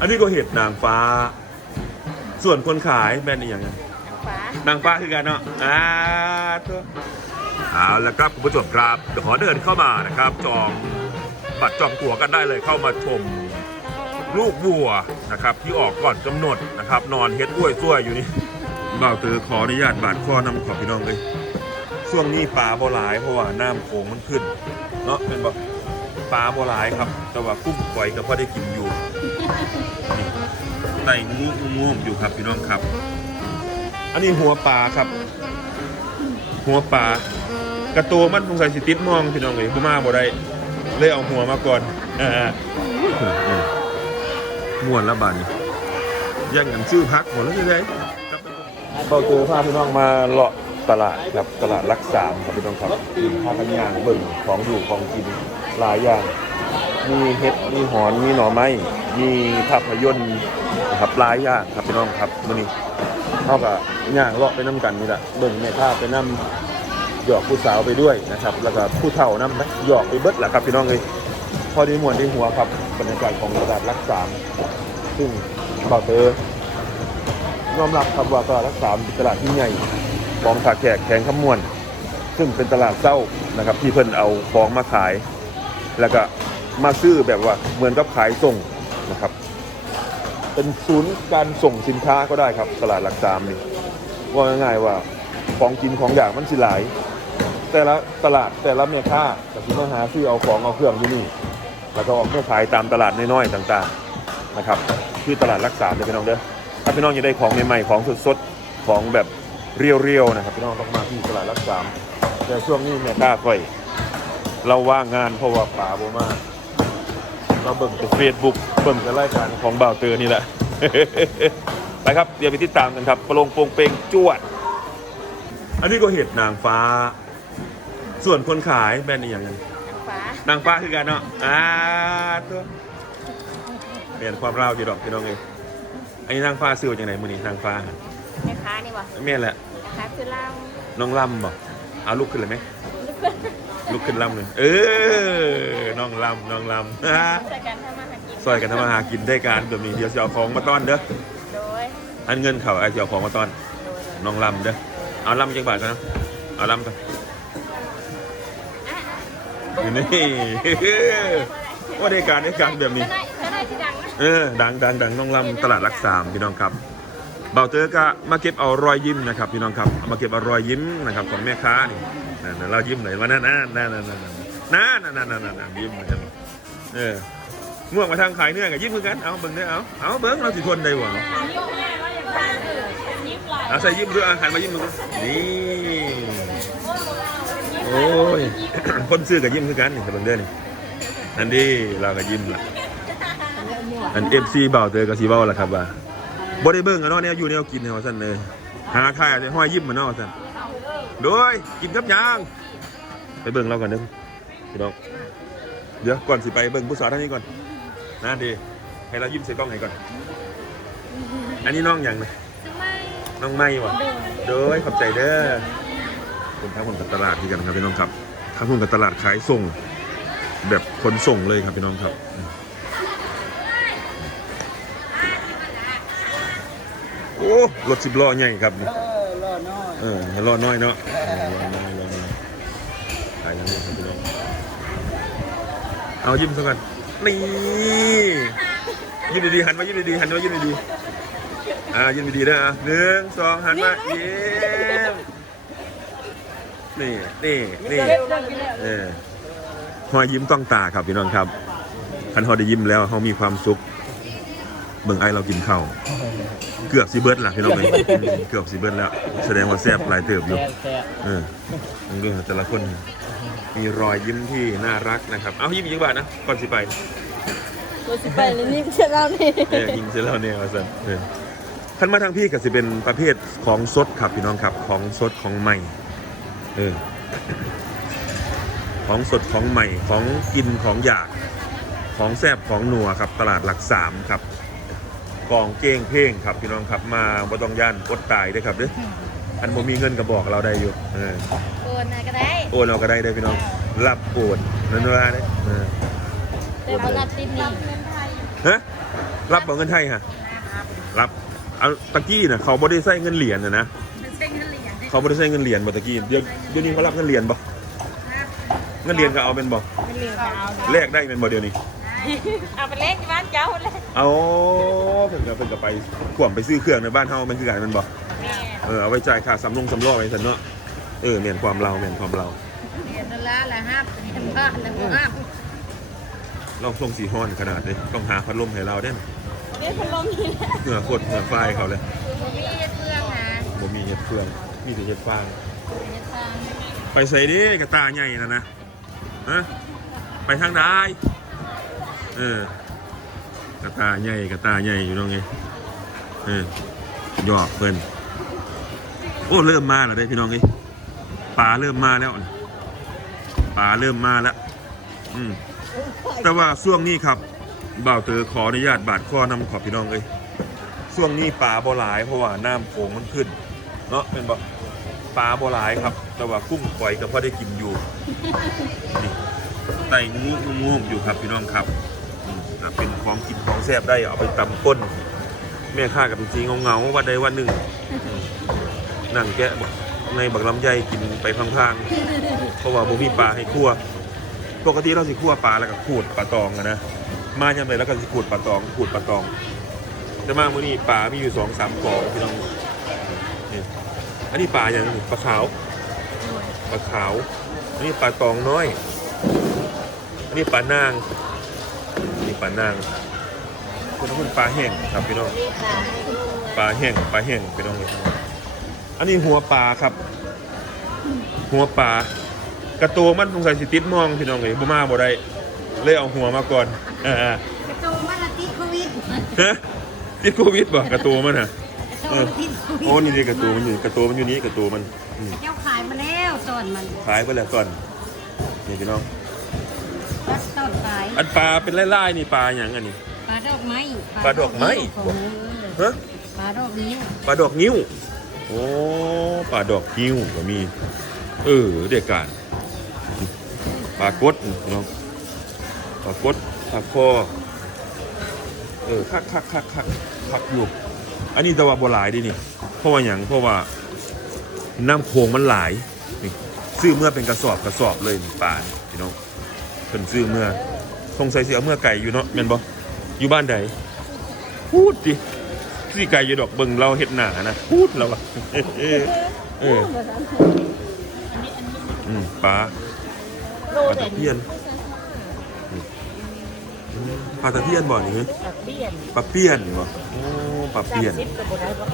อันนี้ก็เห็ดนางฟ้า ส่วนคนขายแบรนด์อีกอย่างไงฟ้านางฟ้าคือกันเนาะอ่าตัวเอาแล้วครับคุณผู้ชมครับเดี๋ยวขอเดินเข้ามานะครับ จองบัตรจองตั๋วกันได้เลยเข้ามาชมลูกวัวนะครับ ที่ออกก่อนกำหนดนะครับ นอนเฮ็ดอ้วยซ้วยอยู่นี่บ่าวตือขออนุญาตบาดข้อนำขอพี่น้องเลยช่วงนี้ปลาบ่หลายเพราะว่าน้ำโขงมันขึ้นเนาะเป็นบอกปลาบ่หลายครับ แต่ว่ากุ้งปล่อยก็พอได้กินอยู่นี่ ไต่งูงูอยู่ครับพี่น้องครับ อันนี้หัวปลาครับ หัวปลากระตัวมันสงสัยสิติดมองพี่น้องเลยบ่มาบ่ได้เลยเอาหัวมาก่อนอ่าม่วนละบาดนี้แย่งกันชื่อพักหมดแล้วใช่ไหมครับเบาเจอพาพี่น้องมาเลาะตลาดครับตลาดรักสามครับพี่น้องครับมีพากันย่างเบิ่งของอยู่ของกินหลายอย่าง มีเห็ด มีหอน มีหน่อไม้ มีภาพยนตร์นะครับหลายอย่างครับพี่น้องครับมื้อนี้เท่ากับย่างเลาะไปน้ำกันนี่แหละเบิ่งแม่ค้าไปนํหยอกผู้สาวไปด้วยนะครับ แล้วก็ผู้เฒ่านํนะหยอกไปเบิดแหละครับพี่น้องเลยพอดีมวนที่หัวครับบรรยากาศของตลาดรักสามซึ่งเบาเตอยอมรับครับว่าตลาดรักสามเป็นตลาดที่ใหญ่ของถาแขกแข็งขมวน ซึ่งเป็นตลาดเศร้านะครับ ที่เพิ่นเอาของมาขาย แล้วก็ มาซื้อแบบว่าเหมือนกับขายส่งนะครับ เป็นศูนย์การส่งสินค้าก็ได้ครับ ตลาดหลักสามนี่ว่าง่ายๆว่าของกินของอยากมันสิหลาย แต่ละตลาดแต่ละแม่ค้าแต่ที่มาหาซื้อเอาของเอาเครื่องอยู่นี่ แล้วก็ออกมาขายตามตลาดน้อยๆต่างๆนะครับคือตลาดรักษาเลยพี่น้องเด้อถ้าพี่น้องอยากได้ของใหม่ๆของสดๆของแบบเรียวๆนะครับพี่น้องต้องมาที่ตลาดรักษาแต่ช่วงนี้แม่ค้าค่อย เราว่างงานเพราะว่าป่าโบมา เราเบิ่งแต่เฟซบุ๊กเบิ่งแต่รายการของบ่าวเตอนี่แหละ ไปครับ เดี๋ยวไปติดตามกันครับประลงโปรงเปงจวด อันนี้ก็เห็ดนางฟ้า ส่วนคนขายแบรนด์อีกอย่างไงฟ้านางฟ้าคือกันเนาะอ่าตัวเปลี่ยนความเล่าจีดอกพี่น้องเองอันนี้นางฟ้าซื้อจากไหนมือนี้นางฟ้าแม่ค้านี่วะแม่นแหละแม่ค้าคือเหล่าน้องลำบอกเอาลุกขึ้นเลยไหม ลุกขึ้นลำเลยเออน้องลำน้องลำใส่กันทำมาหากินซอยกันทำมาหากินได้การเดี๋ยวมีเดี๋ยวจะเอาของมาต้อนเด้อโดยอันเงินเขาไอ้จะเอาของมาต้อนโดยน้องลำเด้อเอาลำจังบาทกันนะเอาลำกันอยู่นี่ว่าได้การได้การแบบนี้ จะได้จะได้ที่ดังนะเออดังดังดังน้องลำตลาดรักสามพี่น้องครับเบาเตอร์ก็มาเก็บเอารอยยิ้มนะครับพี่น้องครับเอามาเก็บเอารอยยิ้มนะครับของแม่ค้านี่ นั่นๆเรายิ้มหน่อยว่านั่นนั่นนั่นนั่นนั่นนั่นนั่นนั่นนั่นยิ้มเหมือนกันเออง่วงมาทางขายเนื้อกับยิ้มเหมือนกันเอาเบิ้งได้เอาเอาเบิ้งเราสิทนได้หวะเอาใส่ยิ้มด้วยอาหารมายิ้มมึงนี่โอ้ยคนซื้อกับยิ้มคือกันนี่เบิ้งเด้อนี่อันนี้เราก็ยิ้มละอันเอฟซีเบาเตอร์กับซีเบาละครับว่าบ่ได้เบิ้งอะเนาะแนวอยู่แนวกินเนี่ยว่าสั่นเลยหาค่ายห้อยยิ้มมาเนาะสั่น โดยกินกับยางไปเบิ้งเราก่อนเด้อพี่น้องเดี๋ยวก่อนสิไปเบิ้งผู้สาวท่านนี้ก่อนนะดีให้เรายิ้มใส่กล้องให้ก่อน อันนี้น้องอย่างนะทำไมน้องไม่วะโดยขอบใจเด้อผมทั้งคนกับตลาดที่กันครับพี่น้องครับทั้งคนกับตลาดขายส่ง แบบคนส่งเลยครับพี่น้องครับโอ้รถสิบล้อใหญ่ครับนี่ น้อยเออล้อน้อยเนาะเอน้อยล้อน้อยขายยังนี้ครับพี่น้องเอายิ้มซะก่อนนี่ยิ้มดีๆหันมายิ้มดีๆหันมายิ้มดีๆอ่ายิ้มดีๆนะอะหนึ่งสองหันมายิ้มนี่นี่นี่เออหอยยิ้มต้องตาครับพี่น้องครับคันเขาได้ยิ้มแล้วเขามีความสุข เบิ่งไอเรากินข้าวเกือบซีเบิร์ดล่ะพี่น้องเอ้ยเกือบซีเบิร์ดแล้ว แสดงว่าแซ่บหลายเติบอยู่แซ่บแซ่บเออต้องดูแต่ละคน มีรอยยิ้มที่น่ารักนะครับ เอายิ้มอีกจังบาทนะก่อนสิไปตัวสิไปเลยนี่เชื่อเรานี่เออยิงเสร็จแล้วเนี่ยว่าสันเออท่านมาทางพี่ก็สิเป็นประเภทของสดครับพี่น้องครับ ของสดของใหม่ เออ ของสดของใหม่ของกินของอยาก ของแซบของนัวครับ ตลาดหลักสามครับ กองเก้งเพ่งครับพี่น้องครับมาบ่ต้องย่านอดตายเด้วยครับเด้ออันบ่มีเงินก็บอกเราได้อยู่เออโอนอะไรก็ได้โอนเราก็ได้ได้อพี่น้องรับโอนนั่นว่าเด้อเออแต่บรับติดหนี่ฮะรับบ่เงินไทยฮะรับเอาตะกี้น่ะเขาบ่ได้ใช้เงินเหรียญนะนะเป็นเส้นเหรียญเขาบ่ได้ใช้เงินเหรียญบ่ตะกี้เดี๋ยวเดี๋ยวนี้เขารับเงินเหรียญบ่เงินเหรียญก็เอาเป็นบ่เป็นเหรียญดาวแลกได้เป็นบ่เดี๋ยวนี้ เอาไปเล่นที่บ้านเจ้าเลยเอาเพิ่นก็เพิ่นก็ไปขวมไปซื้อเครื่องในบ้านเฮามันคือกันแมันบ่แม่เออเอาไว้จ่ายค่าสำรองสำรองไว้ซั่นเนาะเออแม่นความเราแม่นความเราเหรียญละละละห้าเหรียญบ้านละห้าเราส่งสีฮ้อนขนาดนี้ต้องหาพัดลมให้เราเด้นเล่นพัดลมนี่แหละเหงื่อโคตรเหงื่อไฟเขาเลยผมมีเพื่อนนะบ่มีเฮ็ดเครื่องมีแต่เฮ็ดฟาง เฮ็ดทาง ไปใส่ดิกระตาใหญ่นะนะฮะไปทางใด เออกระตาใหญ่กระตาใหญ่อยู่ตรงนี้เออยอกเพิ่นโอ้เริ่มมาแล้วได้พี่น้องเอ้ปลาเริ่มมาแล้วปลาเริ่มมาแล้วอืมแต่ว่าช่วงนี้ครับบ่าวเตอขออนุญาตบาดข้อนำขอบพี่น้องเอ้ยช่วงนี้ปลาบ่หลายเพราะว่าน้ำโขงมันขึ้นเนาะเป็นบ่ปลาบ่หลายครับ แต่ว่ากุ้งปล่อยก็พอได้กินอยู่นี่ไต่งูงูอยู่ครับพี่น้องครับ อืมอะเป็นของกินของแซ่บได้เอาไปตำก้น แม่ข้ากับเป็นสีเงาๆวันใดวันหนึ่งอืมนั่งแกะในบักลำไยกินไปพังๆเพราะว่าบ่มีปลาให้คั่วปกติเราสิคั่วปลาแล้วก็ขูดปลาตองอะนะมาจำเลยแล้วก็สิขูดปลาตองขูดปลาตอง แต่มามื้อนี้ปลามีอยู่สองสามกองพี่น้องนี่อันนี้ปลาอย่างนี้ปลาขาวปลาขาวอันนี้ปลาตองน้อยอันนี้ปลานางอันนี้ ปลานางคุณคุณปลาแห้งครับพี่น้องนี่ค่ะปลาแห้งปลาแห้งพี่น้องเลยอันนี้หัวปลาครับ หัวปลากระตัวมันสงสัยสิติดมองพี่น้องเลยบ่มาบ่ได้เลยเอาหัวมาก่อนอ่ากระตูมันติดโควิดๆฮะติดโควิดบ่กระตัวมันอะกระตูติดโควิดโอ้นี่ดิกระตัวมันอยู่กระตัวมันอยู่นี่กระตัวมันอืมเจ้าขายมาแล้วตอนมันขายไปแล้วก่อนนี่พี่น้อง ก็ต้นขายอันปลาเป็นไล่ๆนี่ปลาอย่างอันนี้ ปลาดอกไม้ปลาดอกไม้ ของมือฮะปลาดอกนิ้วปลาดอกนิ้ว โอ้ปลาดอกนิ้วก็มี เออเด็กการปลากดเนาะปลากดปลาคอเออคักคักคักคักคักอยู่ อันนี้แตะว่าบัหลายดินี่ เพราะว่าอย่างเพราะว่าน้ำโขงมันหลายนี่ซื้อเมื่อเป็นกระสอบกระสอบเลยนี่ปลานี่พี่น้อง เป็นซื้อเมื่อสงสัยเสียเมื่อไก่อยู่เนาะแม่นบ่อยู่บ้านใดพูดดิสิไก่อยู่ดอกเบิ่งเราเฮ็ดหนานะพูดแล้วอะเออเอออืมปลาปลาตะเพียนปลาตะเพียนบ่นี่ปลาเปียนบ่โอ้ปลาเปียนสิบกับได้บ่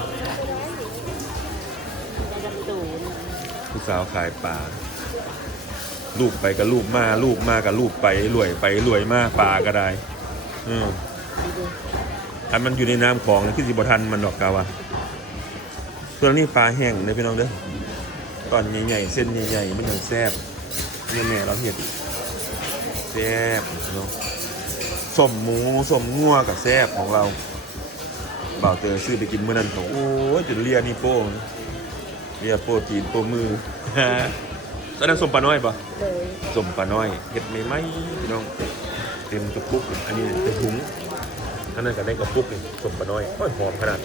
ตูผู้สาวขายปลา ลูกไปกับลูกมาลูกมากับลูกไปรวยไปรวยมาปลาก็ได้ อืมอันมันอยู่ในน้ำของนี่คือสิบทันมันดอกกาวะส่วนนี้ปลาแห้งเด้อพี่น้องเด้อตอนใหญ่ๆเส้นใหญ่ๆมันถึงแซ่บเนี่ยแม่เราเห็ดแซ่บเนาะสมหมูสมงัวกับแซ่บของเราบ่าวเตอซื้อไปกินเมื่อนั้นโอ้ยจนเลียนี่โป้เลียโป้ตีนโป้มือ ตอนนั้นสมปลาน้อยปะเลยสมปลาน้อยเห็ดไม่ไหมพี่น้องเต็มกระปุกอันนี้เป็นถุงอันนั้นก็ได้กระปุกนี่สมปลาน้อยโอ้ยหอมขนาด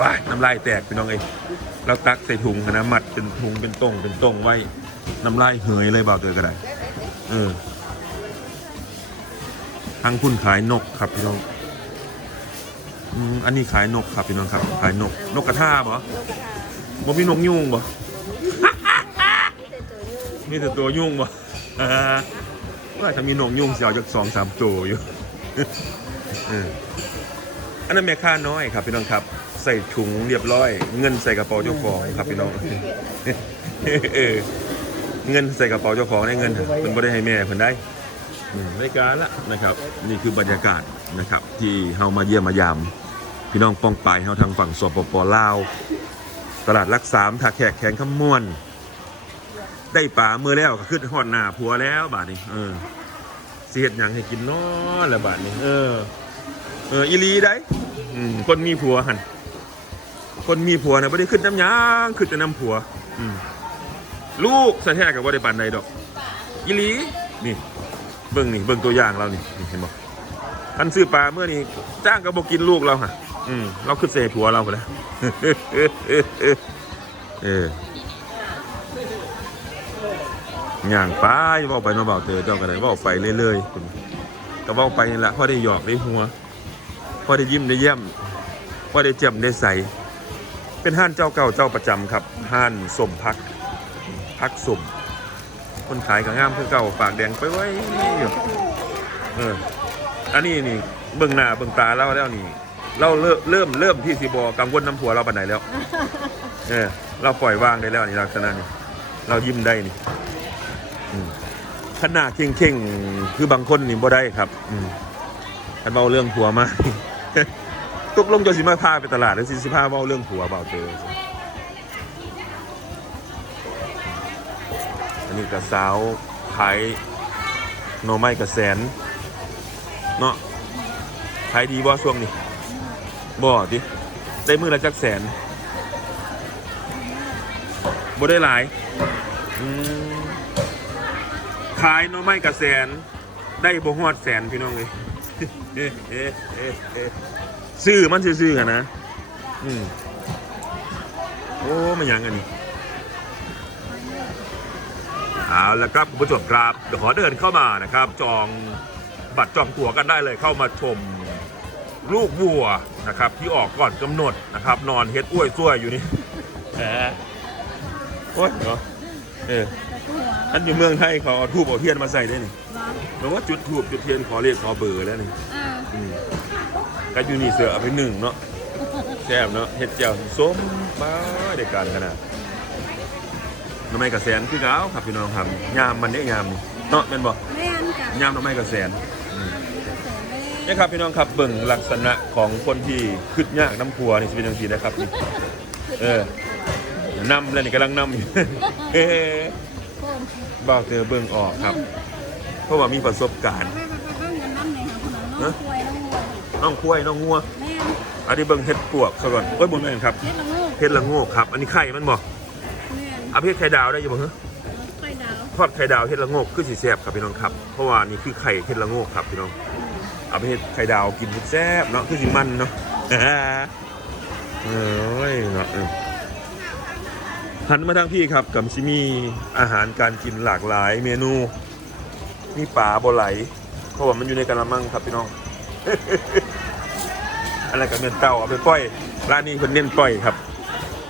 ว้ายน้ำลายแตกพี่น้องเอ้ยแล้วตักใส่ถุงนะมัดเป็นถุงเป็นต้งเป็นต้งไว้น้ำลายเหยเลยเบาเตอก็ได้เออทางคุณขายนกครับพี่น้องอืมอันนี้ขายนกครับพี่น้องครับ ขายนกนกกระทาบ่บ่มีนกยุงบ่ มีแต่ตัวยุ่งบ่ว่าจะมีนกยุงเสียวจากสองสามตัวอยู่อันนั้นแม่ค้าน้อยครับพี่น้องครับ ใส่ถุงเรียบร้อย เงินใส่กระเป๋าเจ้าของครับพี่น้องเออเงินใส่กระเป๋าเจ้าของได้เงินเพิ่นบ่ได้ให้แม่เพิ่นได้อืมรายการละนะครับ นี่คือบรรยากาศนะครับ ที่เฮามาเยี่ยมมายาม พี่น้องป้องปายเฮาทางฝั่งสปปลาว ตลาดรักสามทาแขกแข็งขมวน ได้ป่ามือแล้วก็ขึ้นหอดหน้าผัวแล้วบาดนี้เออสิเฮ็ดหยังให้กินน้อแล้วบาดนี้ เออ เอออีลีได้อืมคนมีผัวหันคนมีผัวนะไม่ได้ขึ้นน้ำยางขึ้นแต่น้ำผัว อืมลูกสะแท้กับว่าได้ปานใดดอกอีลีนี่ เบิ่งนี่เบิ่งตัวอย่างเรานี่นี่เห็นบ่ท่านซื้อปลาเมื่อนี้จ้างก็บอกกินลูกเราค่ะอืมเราขึ้นเสผัวเราไปแล้วเออ ย่างป้ายเว่าไปเนาเบาเตอเจ้าก็ได้เว่าไปเรื่อยๆก็เว่าไปนี่แหละพอได้หยอกได้หัวพอได้ยิ้มได้เยี่ยมพอได้เจ็มได้ใส เป็นห้านเจ้าเก่าเจ้าประจำครับห้านสมพักพักสมคนขายกับงามคือเก่าฝากแดงไปไว้อยู่เอออันนี้นี่เบิ่งหน้าเบิ่งตาเราแล้วนี่เราเริ่มเริ่มเริ่มที่สิบอกังวลน้ำผัวเราปานไหนแล้ว เออ เราปล่อยวางได้แล้วนี่ลักษณะนี่เรายิ้มได้นี่ ขนาดเข่งเข่งๆคือบางคนนี่บ่ได้ครับอืมันเบาเรื่องผัวมาตกลงจะสิมาพาไปตลาดแล้วสิสิพาเบาเรื่องผัวเบาเจออันนี้กับสาวขายหน่อไม้กับแสนเนาะขายดีบ่ช่วงนี้บ่ดิได้มือละจักแสนบ่ได้หลาย อืม ขายหน่อไม้กับแสน ได้บ่ฮอดแสนพี่น้องเลยเอ๊ะเอ๊ะเอ๊ะเอ๊ะซื้อมันซื้อๆกันนะอืมโอ้ไมันหยังอันนี้เอาละครับคุณผู้ชมครับเดี๋ยวขอเดินเข้ามานะครับ จองบัตรจองตั๋วกันได้เลยเข้ามาชมลูกวัวนะครับที่ออกก่อนกำหนดนะครับ นอนเฮ็ดอ้วยซ้วยอยู่นี่แหมโอ้ยเนาะเออ แต่ตัวหัวอันอยู่เมืองไทยเขาเอาทูบเอาเทียนมาใส่ได้นี่ร้อนแปลว่าจุดทูบจุดเทียนขอเรียกขอเบอร์แล้วนี่อ่าอืมก็อยู่นี่เสือเอาไปหนึ่งเนาะแซ่บเนาะเฮ็ดเจียวส้มมาได้การขนาดหน้ำไม้กระแสนคือเก้าครับพี่น้องครับยามมันเนี่ยยามนี่เนาะแม่นบ่แม่นจ้ะยามหน้ำไม้กระแสนเสริมแม่นี่ครับพี่น้องครับเบิ่งลักษณะของคนที่ขึ้นยากน้ำครัวนี่สิเป็นจังซี่นะครับนี่เออนำแล้วนี่กำลังนำอยู่ เฮ้โคน บ่าวเจอเบิ่งออกครับ เพราะว่ามีประสบการณ์น้องกล้วยน้องวัวน้องควยน้องงัวอันนี้เบิ่งเฮ็ดปวกซะก่อนโอ้ยบ่แม่นครับเฮ็ดละงูเฮ็ดละโงกครับ อันนี้ไข่มันบ่แม่นเอาไปเฮ็ดไข่ดาวได้อยู่บ่ฮะทอดไข่ดาวเฮ็ดละโงกคือสิแซ่บครับพี่น้องครับ เพราะว่านี่คือไข่เฮ็ดละงกครับพี่น้องเอาไปเฮ็ดไข่ดาวกินแซ่บเนาะคือสิมันเนาะเอ้ยเนาะเออ หันมาทางพี่ครับกับชิมีอาหารการกินหลากหลายเมนูมีปลาบ่ไหลเพราะว่ามันอยู่ในกะละมังครับพี่น้อง อะไรกันเป็นเต่าเอาไปปล่อยร้านนี้เพิ่นเน้นปล่อยครับ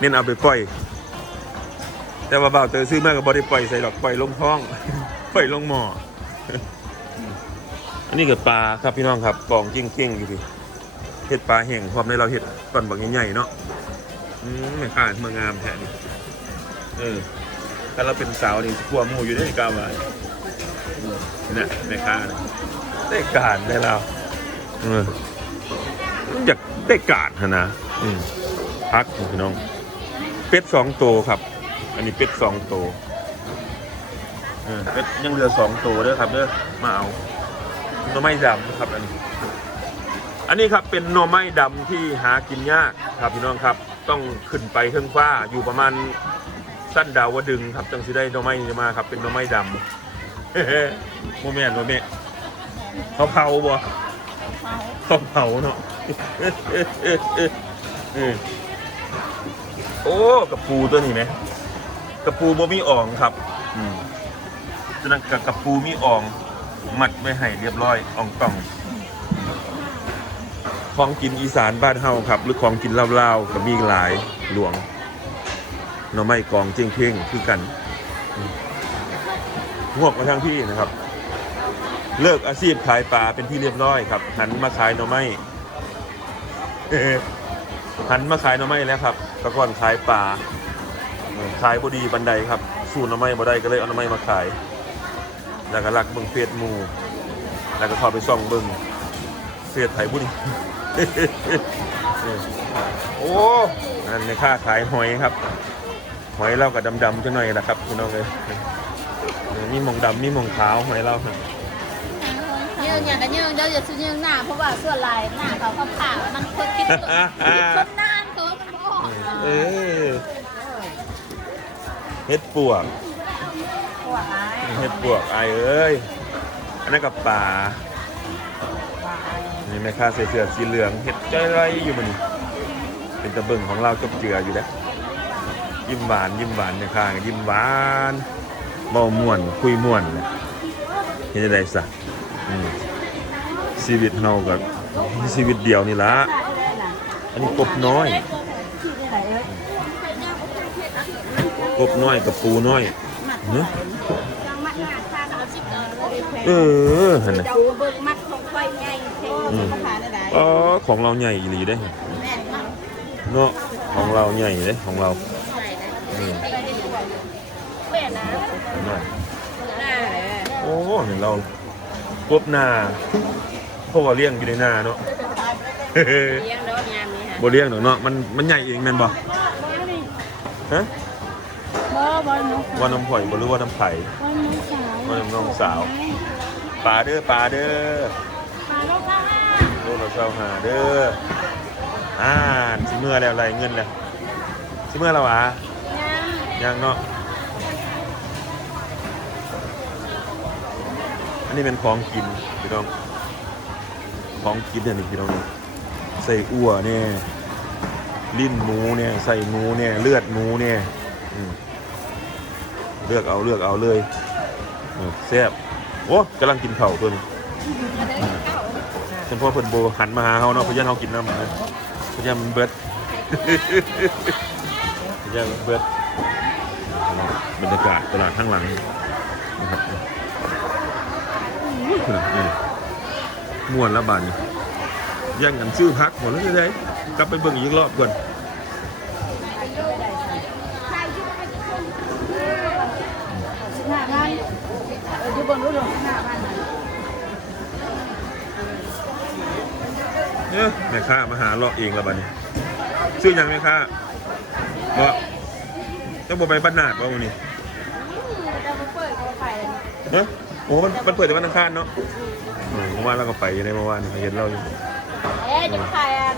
เน้นเอาไปปล่อย แต่ว่าบ่าวเตอซื้อมาก็บ่ได้ปล่อยใส่ดอกปล่อยลงท้อง ปล่อยลงหม้ออันนี้ก็ปลาครับพี่น้องครับกองกิ้งกิ้งๆอยู่พี่เห็ดปลาแห้งพร้อมในเราเห็ดตอนบักใหญ่ๆเนาะอืมแม่ค้าเมืองงามแท้นี่ เออถ้าเราเป็นสาวนี่กลัวมูอยู่ได้กาวาอืมเนี่ยแม่ค้าน่ะได้การได้เราเอออยากได้การหั่นะอืมพักพี่น้อง เป็ดสองตัวครับ อันนี้เป็ดสองตัวเออเป็ดยังเหลือสองตัวเด้อครับเด้อมาเอาหน่อไม้ดำครับอันนี้ อันนี้ครับเป็นหน่อไม้ดำที่หากินยากครับพี่น้องครับ ต้องขึ้นไปเครื่องฟ้าอยู่ประมาณ สั้นดาวดึงครับจังสิได้หน่อไม้นี้มาครับ เป็นหน่อไม้ดำโมแม่นโมแม่นเขาเผาบ่เขาเผาเนาะโอ้กระปูตัวนี้ไหมกระปูบ่มีอ่องครับอืมฉะนั้นกับกระปูมีอ่อง มัดไว้ให้เรียบร้อยอ่องต้องของกินอีสานบ้านเฮาครับ หรือของกินลาวๆก็มีหลายหลวง หน่อไม้กองเจียงเพ่งคือกันอืมงวกมาทางพี่นะครับ เลิกอาชีพขายปลาเป็นที่เรียบร้อยครับ หันมาขายหน่อไม้หันมาขายหน่อไม้แล้วครับตะก่อนขายปลาขายบดีบันไดครับ สูตรหน่อไม้บ่ไดก็เลยเอาหน่อไม้มาขาย แล้วก็รักเบิ่งเฟซหมูแล้วก็เข้าไปส่องเบิ่งเฟซไทยบุญโอ้นั่นในค่าขายหอยครับ หอยเราก็ดำๆจังหน่อยนะครับพี่น้องเลยเออมีหมองดำมีหมองขาวหอยเราครับเยื่อย่างกันเยื่อเดี๋ยวจะซื้อเยื่อหน้าเพราะว่าส่วนลายหน้าเขาขาวๆมันคนคิดคิดคนนานเขามันบ่อเออเฮ็ดปวกหัวร้ายเฮ็ดปวกอเอ้ยอันนั้นกับป่านี่แม่ค้าใส่เสื้อสีเหลืองเฮ็ดใจไรอยู่มันเป็นตะเบิ่งของเราจบเจืออยู่เด้อ ยิ้มหวานยิ้มหวานแม่ค้าก็ยิ้มหวานเว้าม่วนคุยม่วนเลยเฮ็ดได้ซะอืมชีวิตเฮาก็ชีวิตเดียวนี่ล่ะอันนี้กบน้อยกบน้อยกับปูน้อยเนอะเออห็นไหมเจ้าเบิกมัดของไฟไงเท่มาขายได้อ๋อของเราใหญ่อีหลีได้เนาะของเราใหญ่เด้ของเรา ใช่นะ อืม แม่ นะน้อยหน้าเลยโอ้เห็นเรากบนาเพราะว่าเลี้ยงอยู่ในนาเนาะเลี้ยงแล้วงานนี้ฮะบ่เลี้ยงดอกเนาะมันมันใหญ่เองแม่นบ่ฮะบ่บ่นกว่าน้ำข่อยบ่รู้ว่าน้ำไผ่บ่นกสาวว่าน้ำน้องสาวปลาเด้อปลาเด้อปลาโลกละห้าโลละเช้าหาเด้ออ่านสิเมื่อแล้วไรเงินแล้วสิเมื่อแล้วหวะยังยังเนาะ นนี้เป็นของกินพี่น้อง ของกินเนี่ยนี่พี่น้องใส่อั่วเนี่ยลิ้นหมูเนี่ยใส่หมูเนี่ยเลือดหมูเนี่ยเลือกเอาเลือกเอาเลยเออแซ่บโอ้กำลังกินเข่าตัวนี้เฉพาะเพิ่นโบหันมาหาเฮาเนาะเพราะยันเฮากินน้ำนะเพราะยันมันเบิดพราะยันมันเบิดบรรยากาศตลาดข้างหลัง นี่ม่วนแล้วบานนี้แย่งกันซื้อพักหมดแล้วจะได้กลับไปเบิ่งอีกรอบก่อนสิบห้าพันเอออยู่บนรถหลวงสิบห้าพันเนี่ยแม่ค้ามาหาเลาะเองแล้วบานนี้ซื้อหยังแม่ค้าบ่ต้องบ่ไปบ้านนาดบ่วันนี้จะมาเปิดเขาไปเนาะ โอ้มันมันเปิดแต่วันอังคารเนาะเออเมื่อวานเราก็ไปอยู่ในเมื่อวานเห็นเราอยู่เอ๊ะจะไปขายอัน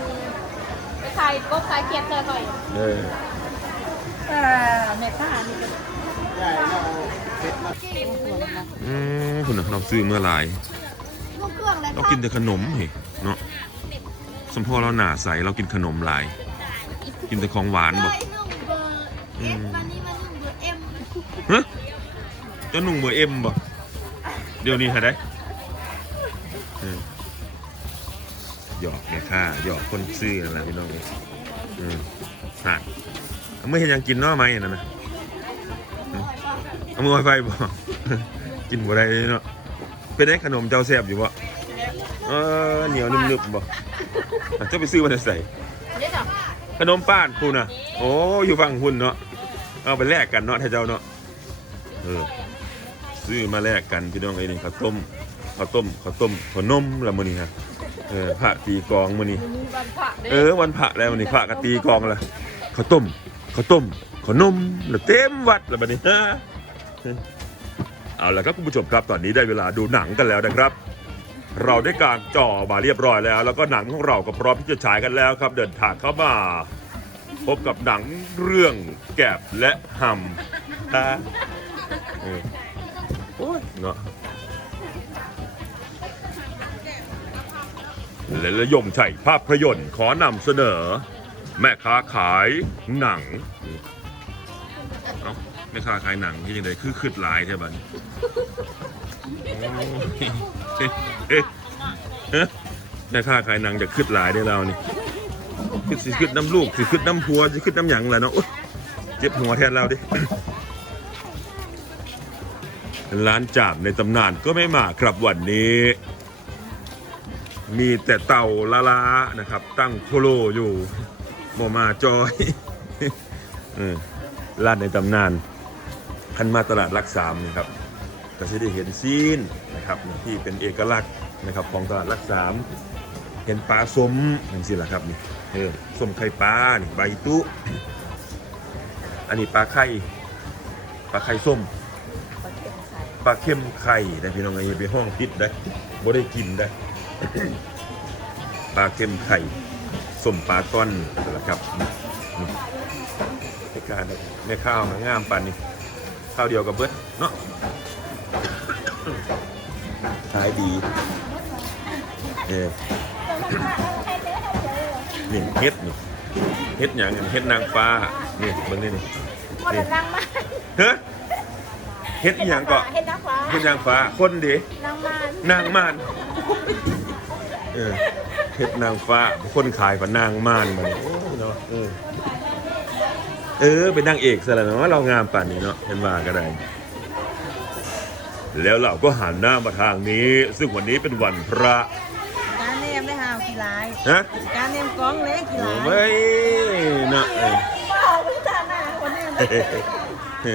ไปขายกบขายเขียดเธอหน่อยเออเออแม่ค้านี่ก็อืมคุณน่ะเราซื้อเมื่อหลายลูกเครื่องเลยเรากินแต่ขนมเฮ้ยเนาะสมพอเราหนาใสเรากินขนมหลาย กินแต่ของหวานบ่นุ่งเบอร์เอฟวันนี้มานุ่งเบอร์เอ็มฮะเจ้าหนุ่งเบอร์เอ็มบ่ เดี๋ยวนี้หาได้เออหยอกแม่ค่าหยอกคนซื้อนั่นแหละพี่น้องอืมฮะเอามื่อเห็นยังกินเนาะไหมนั่นนะอเอามือไวไฟบ่กินบ่ได้เนาะเป็นได้ขนมเจ้าแซ่บอยู่บ่เออเหนียวนุ่มๆบ่อะเจ้าไปซื้อมาใส่ขนมป้านคูนะโอ้อยู่ฝั่งหุ่นเนาะเอาไปแลกกันเนาะถ้าเจ้าเนาะเออ ซื้อมาแลกกันพี่น้องไอ้นี่ข้าวต้มข้าวต้มข้าวต้มข้าวนมละมื้อนี้ฮะเออพระตีกลองมื้อนี้มีบันพระเด้เออวันพระแล้วมื้อนี้พระก็ตีกลองละข้าวต้มข้าวต้มข้าวนมแล้วเต็มวัดละบัดนี้ฮะเอาละครับคุณผู้ชมครับตอนนี้ได้เวลาดูหนังกันแล้วนะครับ เราได้การจ่อมาเรียบร้อยแล้ว แล้วก็หนังของเราก็พร้อมที่จะฉายกันแล้วครับ เดินทางเข้ามา พบกับหนังเรื่องแกบและหำฮะ เออโอ้ยเนาะและระยงชัยภาพยนตร์ขอนำเสนอ แม่ค้าขายหนังเอ้าแม่ค้าขายหนังที่ยังไงคือขึ้นลายใช่ปะแม่ค้าขายหนังจะขึ้นลายได้แล้วนี่คือสิขึ้นน้ำลูกสิขึ้นน้ำพัวสิขึ้นน้ำหยังแหละเนาะเจ็บหัวแทนเราดิ ร้านจามในตำนานก็ไม่มาครับวันนี้ มีแต่เต่าละลานะครับ ตั้งโคโลอยู่โมมาจอยออร้านในตำนานคันมาตลาดรักสามนะครับก็จะได้เห็นซีนนะครับที่เป็นเอกลักษณ์นะครับของตลาดรักสามเห็นปลาสมอย่างสิล่ะครับนี่เออสมไข่ปลานี่ใบตุอันนี้ปลาไข่ปลาไข่ส้ม ปลาเค็มไข่ได้พี่น้องไอ้ไปห้องพิษได้บ่ได้กินได้ปลาเค็มไข่ส้มปลาต้อนล่ะครับนี่นี่ในการแม่ข้าวงามปานนี้ข้าวเดียวกับเบิดเนาะขายดีเออนี่เฮ็ดนี่เฮ็ดหยังอันเฮ็ดนางฟ้านี่เบิ่งนี่นี่คนนี่นางมาเฮ้ย เฮ็ดอีหยังก็ เฮ็ดนางฟ้าเฮ็ดนางฟ้าคนดินางมานนางมานเออเฮ็ดนางฟ้าคนขายก็นางมานมาเนี่ยโอ้เนาะเออเออเป็นนางเอกซะแล้วเนาะเรางามป่านนี้เนาะเห็นว่าก็ได้ แล้วเราก็หันหน้ามาทางนี้ ซึ่งวันนี้เป็นวันพระการเนมได้หาวกี่ลายนะการเนมกองเล็กกี่ลายโอ้ยนะเออ บอกไม่จ่าหน้าคนเนมเฮ้ยเฮ้ยเอ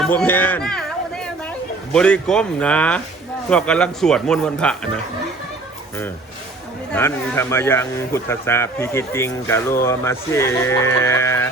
าบ่แม่นหน้าคนเนมไหมบริกรมนะชอบกำลังสวดมนต์วันพระนะเออนั้นธรรมยังพุทธศาสพิคิติงกะโลมาเส